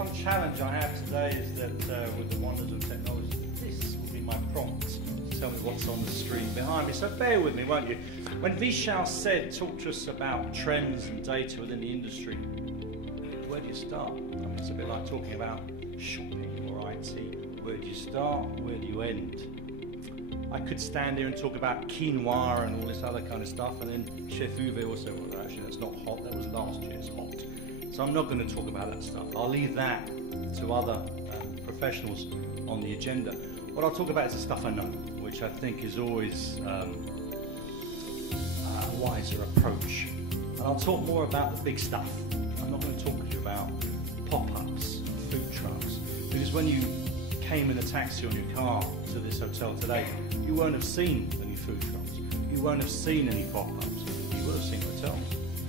one challenge I have today is that with the wonders of technology, this will be my prompt to tell me what's on the screen behind me. So bear with me, won't you? When Vishal said, talk to us about trends and data within the industry, where do you start? I mean, it's a bit like talking about shopping or IT. Where do you start? Where do you end? I could stand here and talk about quinoa and all this other kind of stuff, and then Chef Uwe also, well, actually that's not hot, that was last year's hot. So I'm not going to talk about that stuff. I'll leave that to other professionals on the agenda. What I'll talk about is the stuff I know, which I think is always a wiser approach. And I'll talk more about the big stuff. I'm not going to talk to you about pop-ups, food trucks, because when you came in a taxi on your car to this hotel today, you won't have seen any food trucks. You won't have seen any pop-ups. You will have seen hotels.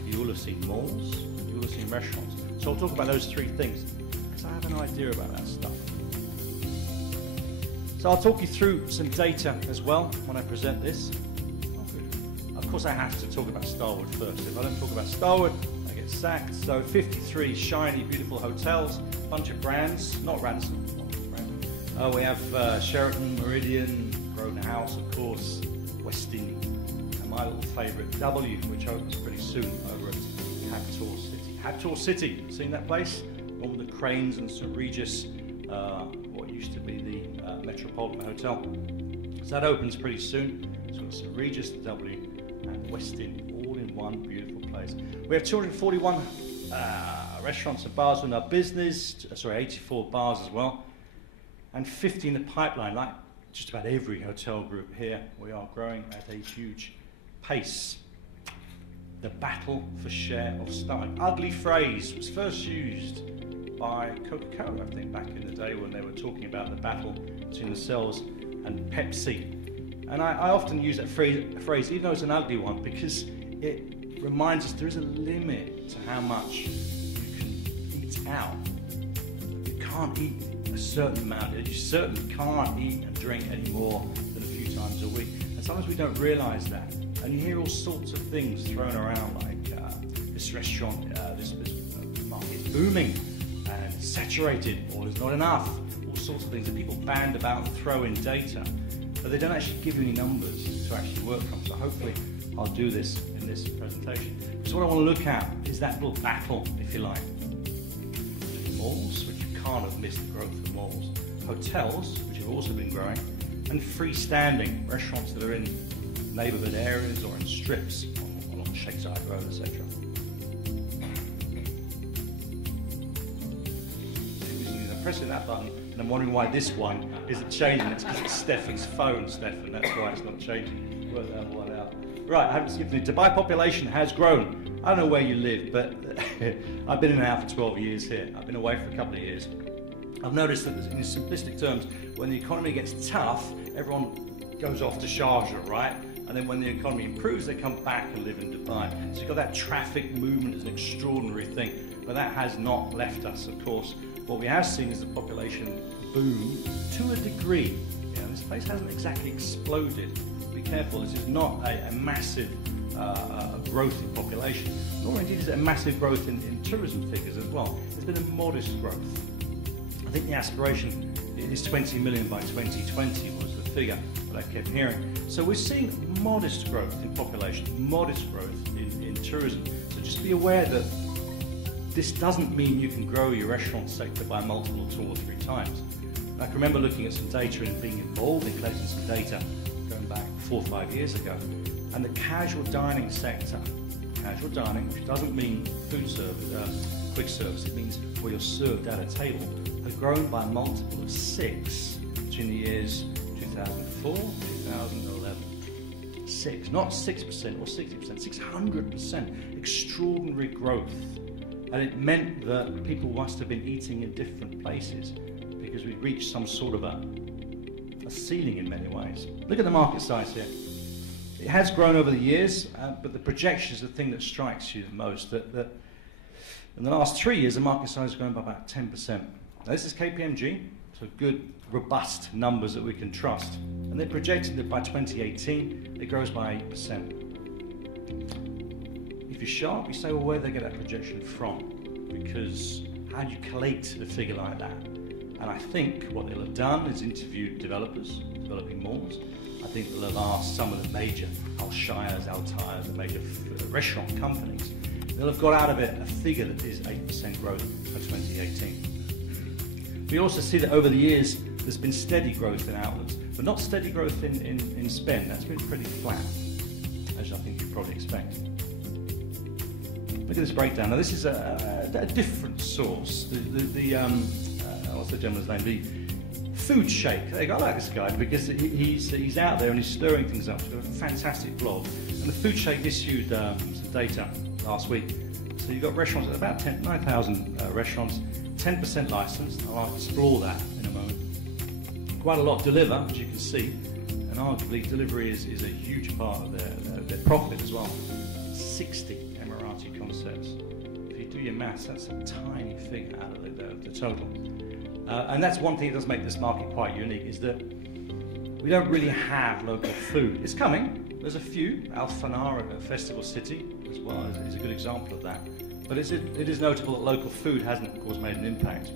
You will have seen malls. You will have seen restaurants. So I'll talk about those three things because I have an idea about that stuff. So I'll talk you through some data as well when I present this. Of course, I have to talk about Starwood first. If I don't talk about Starwood, I get sacked. So 53 shiny, beautiful hotels, bunch of brands, not Ransom. We have Sheraton, Meridian, Grosvenor House, of course, Westin, and my little favourite, W, which opens pretty soon over at Hacktor City. Hacktor City, seen that place? One with the cranes and St Regis, what used to be the Metropolitan Hotel. So that opens pretty soon. So it's St Regis, W, and Westin, all in one beautiful place. We have 241 restaurants and bars in our business, 84 bars as well. And 50 in the pipeline, like just about every hotel group here. We are growing at a huge pace. The battle for share of stomach. Ugly phrase was first used by Coca-Cola, I think, back in the day when they were talking about the battle between themselves and Pepsi. And I often use that phrase, even though it's an ugly one, because it reminds us there is a limit to how much you can eat out. You can't eat a certain amount. You certainly can't eat and drink any more than a few times a week. And sometimes we don't realise that. And you hear all sorts of things thrown around, like this restaurant, this market is booming and saturated, or there's not enough. All sorts of things that people band about and throw in data, but they don't actually give you any numbers to actually work from. So hopefully I'll do this in this presentation. So what I want to look at is that little battle, if you like, between malls, which can't have missed the growth of malls, hotels, which have also been growing, and freestanding restaurants that are in neighbourhood areas or in strips along Shakeside Road, etc. I'm pressing that button and I'm wondering why this one isn't changing. It's because it's Stefan's phone, Stefan, that's why it's not changing. Work that one out. Right, I haven't skipped it. Dubai population has grown. I don't know where you live, but I've been in and out for 12 years here. I've been away for a couple of years. I've noticed that in simplistic terms, when the economy gets tough, everyone goes off to Sharjah, right? And then when the economy improves, they come back and live in Dubai. So you've got that traffic movement as an extraordinary thing, but that has not left us, of course. What we have seen is the population boom to a degree. You know, this place hasn't exactly exploded. Be careful, this is not a massive growth in population, nor indeed is it a massive growth in tourism figures as well. There's been a modest growth. I think the aspiration is 20 million by 2020 was the figure that I kept hearing. So we're seeing modest growth in population, modest growth in tourism. So just be aware that this doesn't mean you can grow your restaurant sector by a multiple of 2 or 3 times. I can remember looking at some data and being involved in collecting some data going back 4 or 5 years ago. And the casual dining sector, casual dining, which doesn't mean food service, quick service, it means where you're served at a table, has grown by a multiple of 6 between the years 2004 and 2011. 6, not 6% or 60%, 600%, extraordinary growth. And it meant that people must have been eating in different places because we'd reached some sort of a ceiling in many ways. Look at the market size here. It has grown over the years, but the projection is the thing that strikes you the most, that in the last 3 years, the market size has grown by about 10%. Now, this is KPMG, so good, robust numbers that we can trust. And they're projecting that by 2018, it grows by 8%. If you're sharp, you say, well, where do they get that projection from? Because How do you collate a figure like that? And I think what they'll have done is interviewed developers, developing malls. I think they'll have asked some of the major Alshires, Altires, the major restaurant companies. They'll have got out of it a figure that is 8% growth for 2018. We also see that over the years there's been steady growth in outlets, but not steady growth in spend. That's been pretty flat, as I think you'd probably expect. Look at this breakdown. Now this is a different source. What's the gentleman's name? The Food Shake. There you go. I like this guy because he's out there and he's stirring things up. He's got a fantastic blog. And the Food Shake issued some data last week. So you've got restaurants at about 9,000 restaurants, 10% licensed. I'll explore that in a moment. Quite a lot deliver, as you can see, and arguably delivery is a huge part of their profit as well. 60 Emirati concepts. If you do your maths, that's a tiny figure out of the total. And that's one thing that does make this market quite unique, is that we don't really have local food. It's coming. There's a few. Al Fanar at Festival City as well is a good example of that. But it is notable that local food hasn't, of course, made an impact.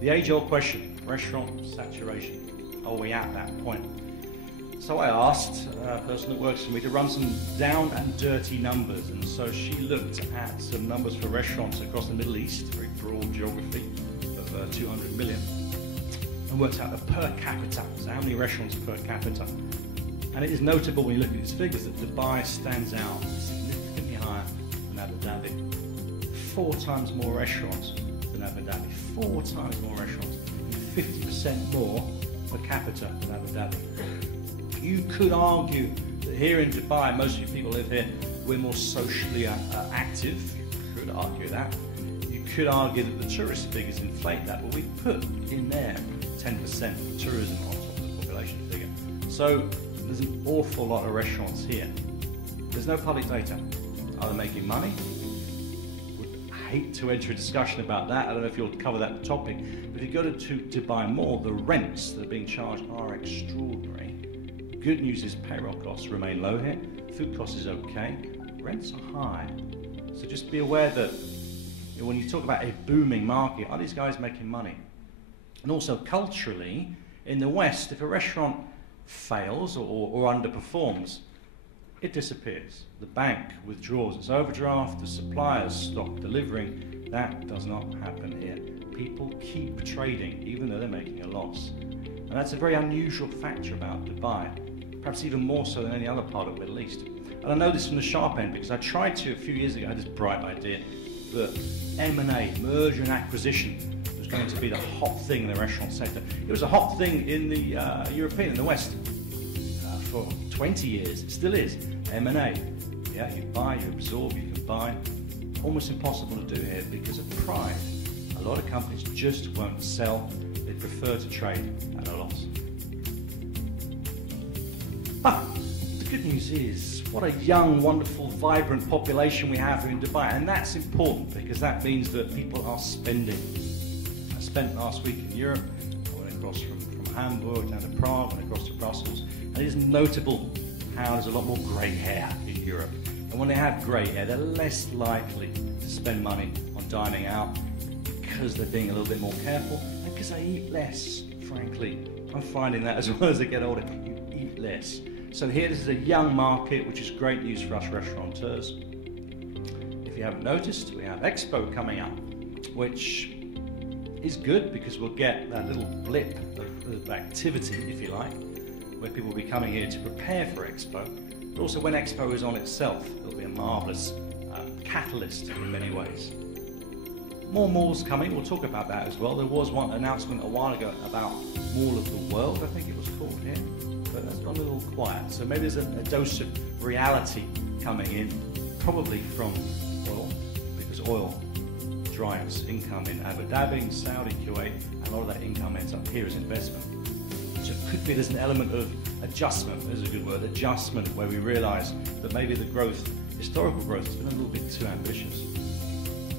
The age-old question, restaurant saturation. Are we at that point? So I asked a person that works for me to run some down and dirty numbers, and so she looked at some numbers for restaurants across the Middle East, very broad geography of 200 million, and worked out the per capita, so how many restaurants per capita. And it is notable when you look at these figures that Dubai stands out significantly higher than Abu Dhabi. 4 times more restaurants than Abu Dhabi, 4 times more restaurants, and 50% more per capita than Abu Dhabi. You could argue that here in Dubai, most of you people live here, we're more socially active. You could argue that. You could argue that the tourist figures inflate that, but we put in there 10% tourism on top of the population figure. So there's an awful lot of restaurants here. There's no public data. Are they making money? Would hate to enter a discussion about that. I don't know if you'll cover that topic. But if you go to Dubai Mall, the rents that are being charged are extraordinary. Good news is payroll costs remain low here. Food costs is okay. Rents are high. So just be aware that when you talk about a booming market, are these guys making money? And also culturally, in the West, if a restaurant fails or underperforms, it disappears. The bank withdraws its overdraft, the suppliers stop delivering. That does not happen here. People keep trading even though they're making a loss. And that's a very unusual factor about Dubai, perhaps even more so than any other part of the Middle East. And I know this from the sharp end because I tried to, a few years ago, I had this bright idea that M&A, merger and acquisition, was going to be the hot thing in the restaurant sector. It was a hot thing in the European, in the West, for 20 years. It still is. M&A. Yeah, you buy, you absorb, you combine. Almost impossible to do here because of pride. A lot of companies just won't sell. They prefer to trade at a loss. But the good news is, what a young, wonderful, vibrant population we have in Dubai, and that's important because that means that people are spending. I spent last week in Europe. I went across from Hamburg down to Prague and across to Brussels, and it is notable how there's a lot more grey hair in Europe. And when they have grey hair, they're less likely to spend money on dining out because they're being a little bit more careful and because they eat less, frankly. I'm finding that as well as they get older, you eat less. So here, this is a young market, which is great news for us restaurateurs. If you haven't noticed, we have Expo coming up, which is good because we'll get that little blip of activity, if you like, where people will be coming here to prepare for Expo. But also when Expo is on itself, it'll be a marvellous catalyst in many ways. More malls coming, we'll talk about that as well. There was one announcement a while ago about Mall of the World, I think it was called here, but that's gone a little quiet. So maybe there's a dose of reality coming in, probably from oil, because oil drives income in Abu Dhabi, Saudi, Kuwait, and a lot of that income ends up here as investment. So it could be there's an element of adjustment, there's a good word, adjustment, where we realise that maybe the growth, historical growth, has been a little bit too ambitious.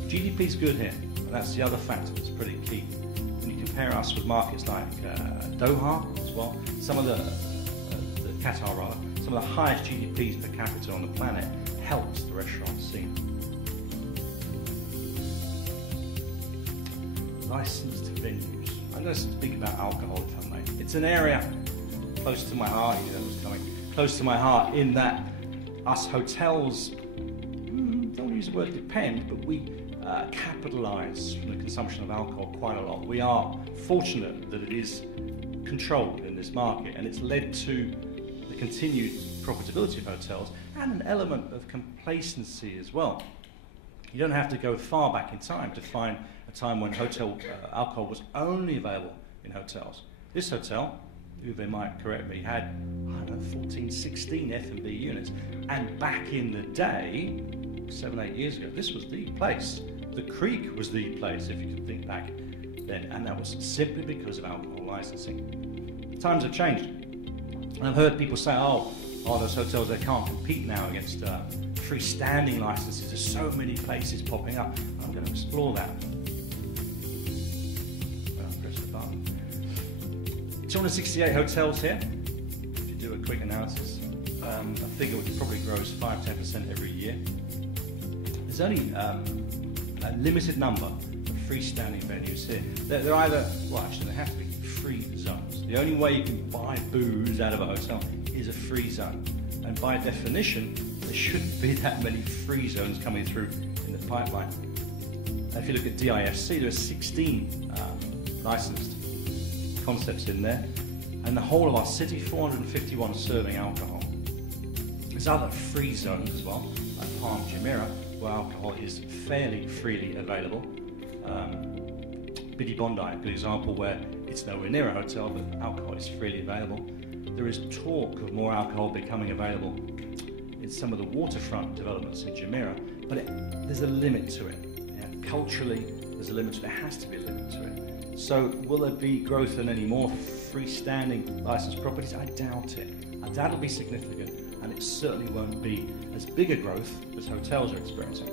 GDP's good here, and that's the other factor that's pretty key. When you compare us with markets like Doha as well, some of the Qatar rather, some of the highest GDPs per capita on the planet helps the restaurant scene. licensed venues. I'm going to speak about alcohol, if I may. It's an area close to my heart, you know, it was coming close to my heart in that us hotels, don't want to use the word depend, but we capitalise from the consumption of alcohol quite a lot. We are fortunate that it is controlled in this market, and it's led to the continued profitability of hotels and an element of complacency as well. You don't have to go far back in time to find a time when hotel alcohol was only available in hotels. This hotel, Uwe might correct me, had, I don't know, 14, 16 F&B units. And back in the day, 7, 8 years ago, this was the place. The Creek was the place, if you could think back then. And that was simply because of alcohol licensing. Times have changed. And I've heard people say, oh, those hotels, they can't compete now against freestanding licenses. There's so many places popping up. I'm going to explore that. Press the button. 268 hotels here. If you do a quick analysis, a figure which probably grows 5-10% every year. There's only a limited number of freestanding venues here. They're either, well, actually, they have to be free zones. The only way you can buy booze out of a hotel is a free zone. And by definition, there shouldn't be that many free zones coming through in the pipeline. Now, if you look at DIFC, there are 16 licensed concepts in there, and the whole of our city, 451 serving alcohol. There's other free zones as well, like Palm Jumeirah, where alcohol is fairly freely available. Biddy Bondi, a good example where it's nowhere near a hotel, but alcohol is freely available. There is talk of more alcohol becoming available in some of the waterfront developments in Jumeirah, but there's a limit to it. Yeah, culturally, there's a limit to it. There has to be a limit to it. So will there be growth in any more freestanding licensed properties? I doubt it. I doubt it'll be significant, and it certainly won't be as big a growth as hotels are experiencing.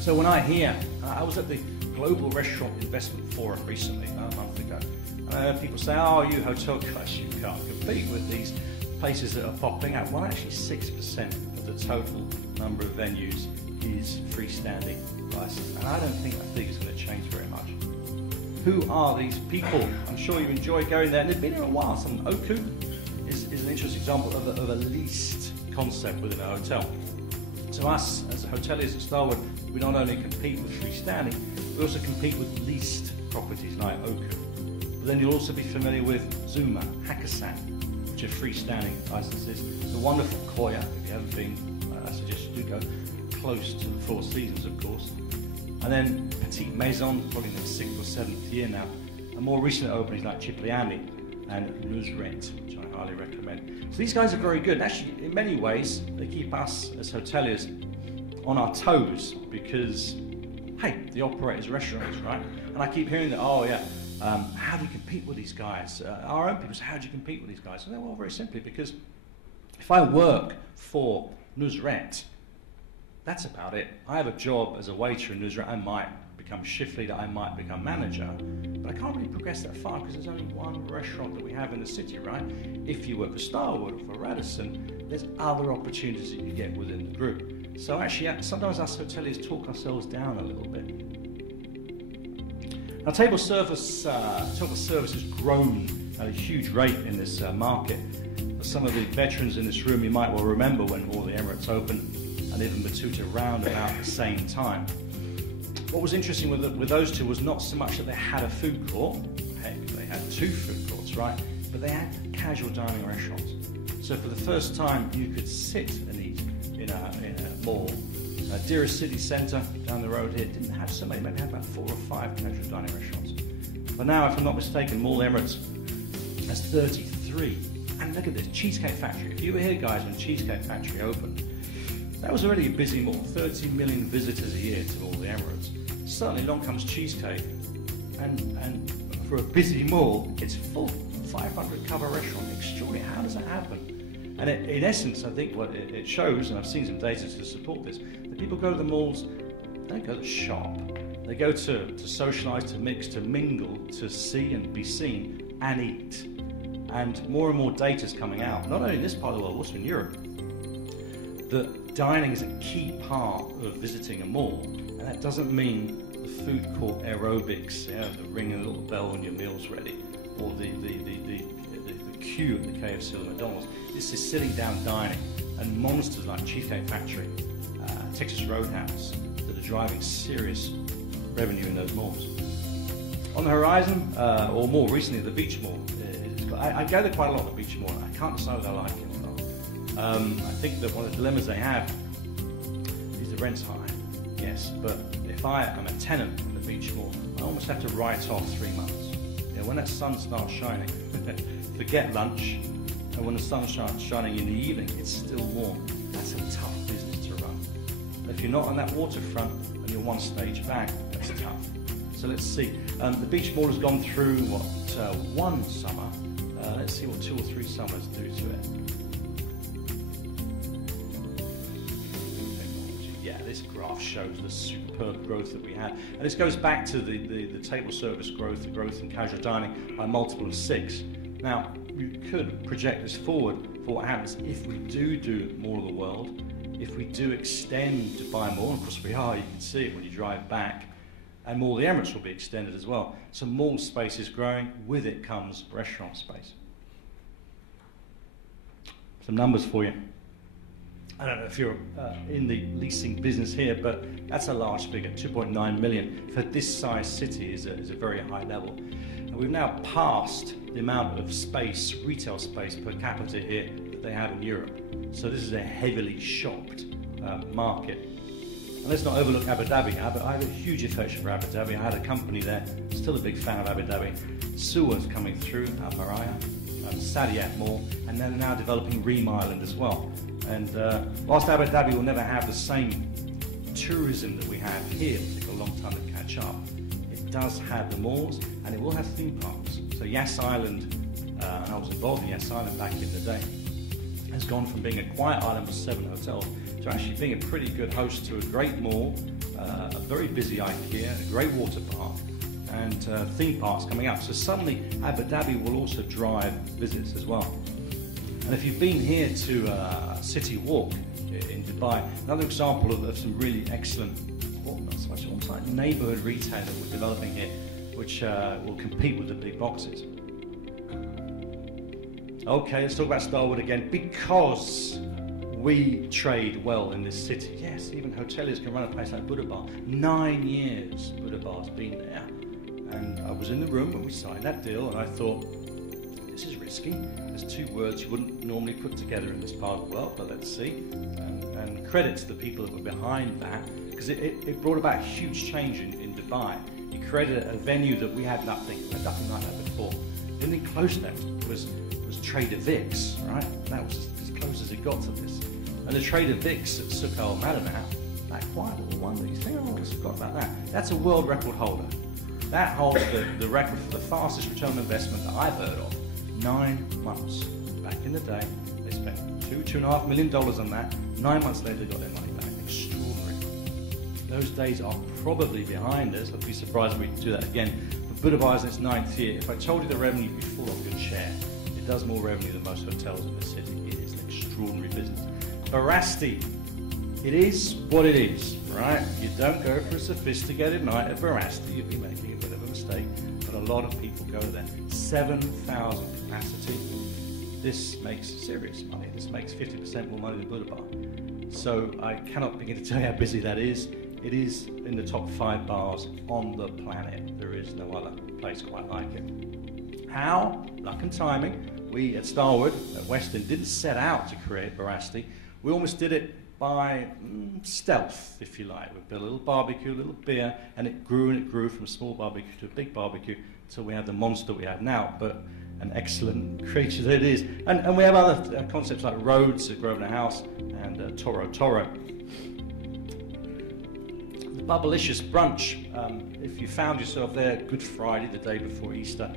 So when I hear, I was at the Global Restaurant Investment Forum recently, a month ago, and I heard people say, oh, you hotel guys, you can't compete with these places that are popping up. Well, actually 6% of the total number of venues is freestanding license, and I don't think that figure is going to change very much. Who are these people? I'm sure you enjoy going there, and they've been here a while. Oku is an interesting example of a leased concept within a hotel. So us, as hoteliers at Starwood, we not only compete with freestanding, we also compete with leased properties like Oku. But then you'll also be familiar with Zuma, Hakkasan, which are freestanding licenses. The wonderful Koya, if you haven't been, I suggest you do go close to the Four Seasons, of course. And then Petite Maison, probably in the 6th or 7th year now. And more recent openings like Cipriani and Nusret, which I highly recommend. So these guys are very good. Actually, in many ways, they keep us as hoteliers on our toes because, hey, the operators restaurants, right? And I keep hearing that, oh yeah, how do you compete with these guys? Our own people say, how do you compete with these guys? Well, very simply, because if I work for Nusret, that's about it. I have a job as a waiter in Nusret. I might become shift leader, I might become manager, but I can't really progress that far because there's only one restaurant that we have in the city, right? If you work for Starwood or for Radisson, there's other opportunities that you get within the group. So actually, sometimes us hoteliers talk ourselves down a little bit. Now, table service has grown at a huge rate in this market. For some of the veterans in this room, you might well remember when all the Emirates opened and even Batuta round about the same time. What was interesting with those two was not so much that they had a food court, heck, they had 2 food courts, right? But they had casual dining restaurants. So for the first time, you could sit and eat in a mall. Deira City Centre down the road here didn't have so many, maybe had about 4 or 5 casual dining restaurants. But now, if I'm not mistaken, Mall Emirates has 33. And look at this, Cheesecake Factory. If you were here, guys, when Cheesecake Factory opened, that was already a busy mall, 30 million visitors a year to all the Emirates. Certainly along comes Cheesecake, and for a busy mall, it's full, 500 cover restaurant, extraordinary. How does that happen? And in essence, I think what it shows, and I've seen some data to support this, that people go to the malls, they don't go to shop. They go to socialise, to mix, to mingle, to see and be seen, and eat. And more data is coming out, not only in this part of the world, also in Europe, that dining is a key part of visiting a mall, and that doesn't mean the food court aerobics, the ringing a little bell when your meal's ready, or the queue at the KFC or the McDonald's. This is sitting down dining, and monsters like Cheesecake Factory, Texas Roadhouse, that are driving serious revenue in those malls. On the horizon, or more recently, the Beach Mall. I gather quite a lot at the Beach Mall. I can't decide whether I like it or not. I think that one of the dilemmas they have is the rent's high, yes, but if I am a tenant at the Beach Mall, I almost have to write off 3 months. When that sun starts shining, forget lunch, and when the sun starts shining in the evening, it's still warm. That's a tough business to run. If you're not on that waterfront and you're one stage back, that's tough. So let's see. The Beach Mall has gone through, one summer. Let's see what 2 or 3 summers do to it. Yeah, this graph shows the superb growth that we had. And this goes back to the table service growth, the growth in casual dining by a multiple of 6. Now, you could project this forward for what happens if we do more of the world, if we do extend Dubai more, and of course we are, you can see it when you drive back, and more of the Emirates will be extended as well. So mall space is growing, with it comes restaurant space. Some numbers for you. I don't know if you're in the leasing business here, but that's a large figure, 2.9 million. For this size city is a very high level. And we've now passed the amount of space, retail space per capita here that they have in Europe. So this is a heavily shopped market. And let's not overlook Abu Dhabi. I have a huge affection for Abu Dhabi. I had a company there, still a big fan of Abu Dhabi. Suwa's coming through, Al Maraya, Saadiyat Mall, and they're now developing Reem Island as well. And whilst Abu Dhabi will never have the same tourism that we have here, it'll take a long time to catch up, it does have the malls, and it will have theme parks. So Yas Island, and I was involved in Yas Island back in the day, has gone from being a quiet island with 7 hotels to actually being a pretty good host to a great mall, a very busy IKEA, a great water park, and theme parks coming up. So suddenly Abu Dhabi will also drive visits as well. And if you've been here to City Walk in Dubai, another example of some really excellent, not so much on-site, neighbourhood retail that we're developing here, which will compete with the big boxes. Okay, let's talk about Starwood again, because we trade well in this city. Yes, even hoteliers can run a place like Buddha Bar. 9 years Buddha Bar's been there. And I was in the room when we signed that deal, and I thought, this is risky. There's 2 words you wouldn't normally put together in this part of the world, but let's see. And credit to the people that were behind that, because it brought about a huge change in Dubai. It created a venue that we had nothing like that before. The only close next was Trader Vic's, right? That was as close as it got to this. And the Trader Vic's at Souk Al Madinah, that quiet little one that you think, oh, I forgot about that. That's a world record holder. That holds the record for the fastest return on investment that I've heard of. 9 months. Back in the day, they spent $2.5 million on that. 9 months later, they got their money back. Extraordinary. Those days are probably behind us. I'd be surprised if we do that again. But Buddha Bar is in its 9th year. If I told you the revenue, you'd be full of good share. It does more revenue than most hotels in the city. It is an extraordinary business. Barasti, it is what it is, right? You don't go for a sophisticated night at Barasti, you'd be making a bit of a mistake, but a lot of people go there. 7,000 capacity. This makes serious money. This makes 50% more money than Buddha Bar. So I cannot begin to tell you how busy that is. It is in the top 5 bars on the planet. There is no other place quite like it. How? Luck and timing. We at Starwood, at Weston, didn't set out to create Barasti. We almost did it by stealth, if you like. We built a little barbecue, a little beer, and it grew from a small barbecue to a big barbecue until we have the monster we have now. But an excellent creature that it is. And we have other concepts like Rhodes at Grosvenor House and Toro. The Bubblicious brunch. If you found yourself there Good Friday, the day before Easter,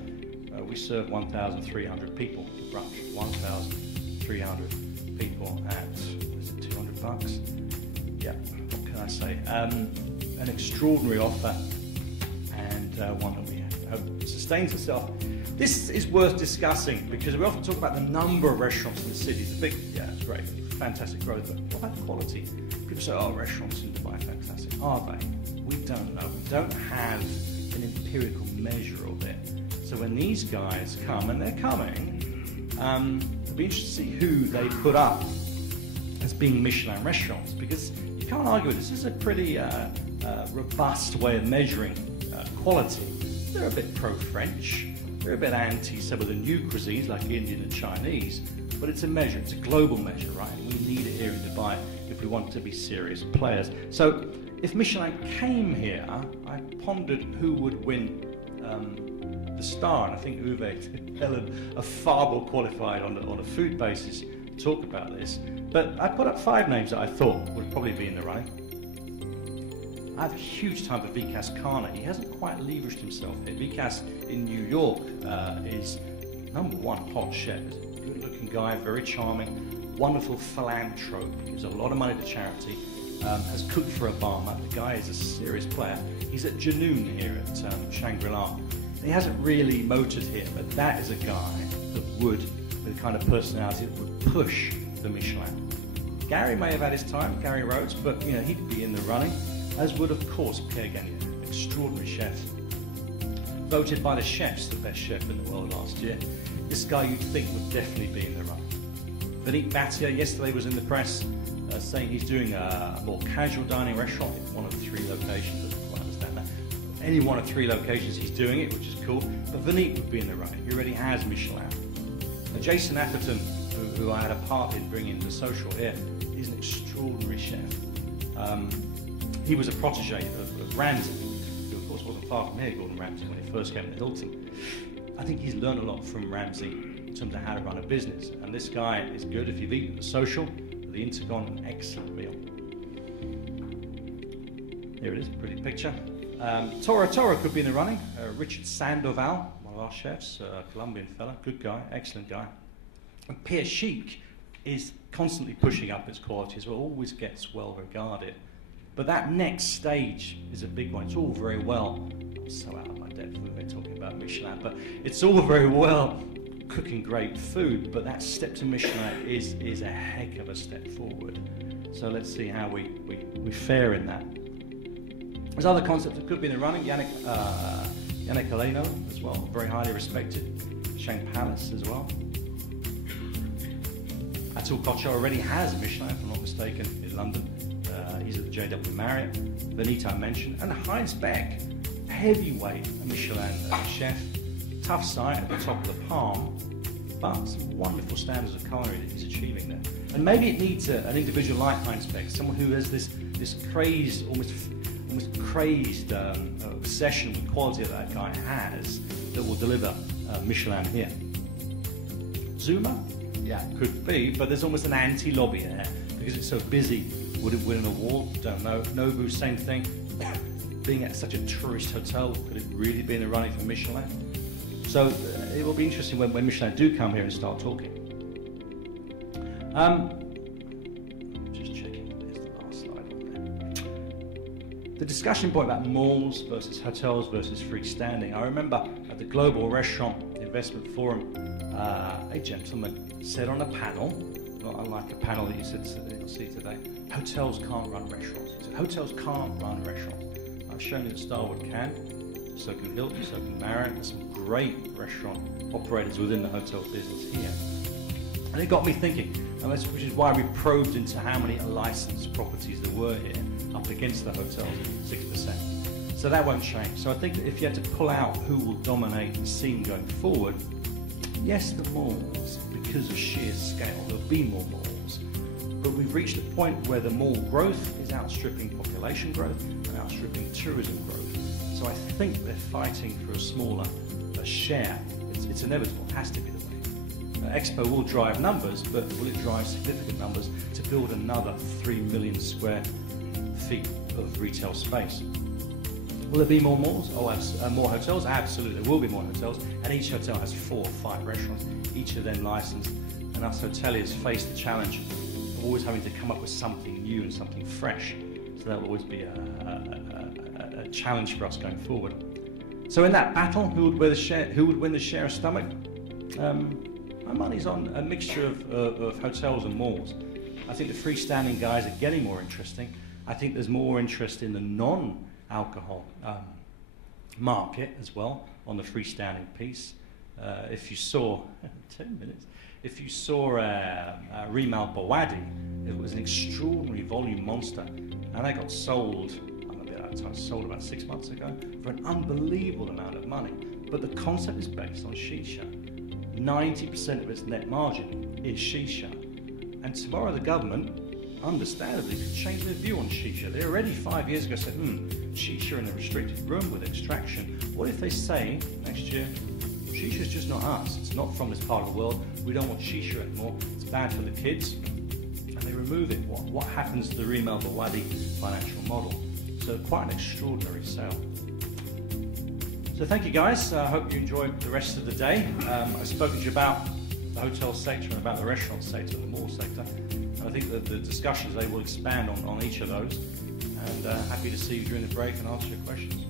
we served 1,300 people for brunch. 1,300 people at, was it $200? Yeah, what can I say? An extraordinary offer, and one that we hope sustains itself. This is worth discussing because we often talk about the number of restaurants in the city. It's a big, yeah, it's great, fantastic growth, but what about the quality? People say, oh, restaurants in Dubai are fantastic. Are they? We don't know. We don't have an empirical measure of it. So when these guys come, and they're coming, it'll be interesting to see who they put up as being Michelin restaurants, because you can't argue with this. This is a pretty robust way of measuring quality. They're a bit pro-French. They're a bit anti some of the new cuisines like Indian and Chinese, but it's a measure, it's a global measure, right? We need it here in Dubai if we want to be serious players. So if Michelin came here, I pondered who would win the star, and I think Uwe and Helen are far more qualified on a food basis to talk about this. But I put up 5 names that I thought would probably be in the running. I have a huge time for Vikas Khanna. He hasn't quite leveraged himself here. Vikas in New York is #1 hot chef. Good-looking guy, very charming, wonderful philanthrope. Gives a lot of money to charity. Has cooked for Obama. The guy is a serious player. He's at Janoon here at Shangri-La. He hasn't really motored here, but that is a guy that would, with the kind of personality that would push the Michelin. Gary may have had his time, Gary Rhodes, but you know, he'd be in the running. As would, of course, Pierre Gagnon, extraordinary chef. Voted by the chefs the best chef in the world last year. This guy you'd think would definitely be in the run. Vineet Bhatia yesterday was in the press saying he's doing a more casual dining restaurant in one of 3 locations. Doesn't quite understand that. Any one of 3 locations he's doing it, which is cool. But Vineet would be in the running. He already has Michelin. Now, Jason Atherton, who I had a part in bringing to social here, is an extraordinary chef. He was a protege of Ramsay, who of course wasn't far from here, Gordon Ramsay, when he first came to Hilton. I think he's learned a lot from Ramsay in terms of how to run a business. And this guy is good. If you've eaten at the social, the Intercon, an excellent meal. Here it is, pretty picture. Toro could be in the running. Richard Sandoval, one of our chefs, Colombian fella, good guy, excellent guy. And Pierre Chic is constantly pushing up its quality as well, always gets well regarded. But that next stage is a big one. It's all very well, I'm so out of my depth when we're talking about Michelin, but it's all very well cooking great food, but that step to Michelin is a heck of a step forward. So let's see how we fare in that. There's other concepts that could be in the running. Yannick Aleno as well, very highly respected. Shang Palace as well. Atul Kochhar already has a Michelin, if I'm not mistaken, in London. He's at the JW Marriott. Vineet I mentioned. And Heinz Beck, heavyweight Michelin chef. Tough site at the top of the palm, but some wonderful standards of culinary that he's achieving there. And maybe it needs an individual like Heinz Beck, someone who has this crazed, almost crazed obsession with quality that guy has, that will deliver Michelin here. Zuma? Yeah, could be, but there's almost an anti-lobby there because it's so busy. Would it win an award? Don't know. Nobu, same thing. Being at such a tourist hotel, could it really be in the running for Michelin? So it will be interesting when Michelin do come here and start talking. Just checking, there's the last slide on there. The discussion point about malls versus hotels versus freestanding. I remember at the Global Restaurant Investment Forum, a gentleman said on a panel, not unlike a panel that you'll see today, hotels can't run restaurants. He said, hotels can't run restaurants. I've shown you that Starwood can, so can Hilton, so can Marriott. There's some great restaurant operators within the hotel business here. And it got me thinking, which is why we probed into how many licensed properties there were here, up against the hotels, 6%. So that won't change. So I think that if you had to pull out who will dominate the scene going forward, yes, the malls, because of sheer scale, there'll be more malls. But we've reached a point where the mall growth is outstripping population growth and outstripping tourism growth. So I think they're fighting for a smaller share. It's inevitable, it has to be the way. Expo will drive numbers, but will it drive significant numbers to build another 3 million square feet of retail space? Will there be more malls? More hotels? Absolutely, there will be more hotels, and each hotel has 4 or 5 restaurants, each of them licensed, and us hoteliers face the challenge of always having to come up with something new and something fresh. So that will always be a challenge for us going forward. So in that battle, who would win the share of stomach? My money's on a mixture of hotels and malls. I think the freestanding guys are getting more interesting. I think there's more interest in the non-alcohol market as well on the freestanding piece. If you saw, 10 minutes, if you saw Rimal Bawadi, it was an extraordinary volume monster, and they got sold, I'm a bit out of time, sold about 6 months ago for an unbelievable amount of money. But the concept is based on shisha. 90% of its net margin is shisha. And tomorrow the government, understandably, could change their view on shisha. They already 5 years ago said, shisha in a restricted room with extraction. What if they say next year, shisha's just not us, it's not from this part of the world, we don't want shisha anymore, it's bad for the kids, and they remove it? What happens to the Rimal Bawadi financial model? So quite an extraordinary sale. So thank you guys, I hope you enjoyed the rest of the day. I've spoken to you about the hotel sector and about the restaurant sector and the mall sector, and I think that the discussions, they will expand on each of those, and happy to see you during the break and answer your questions.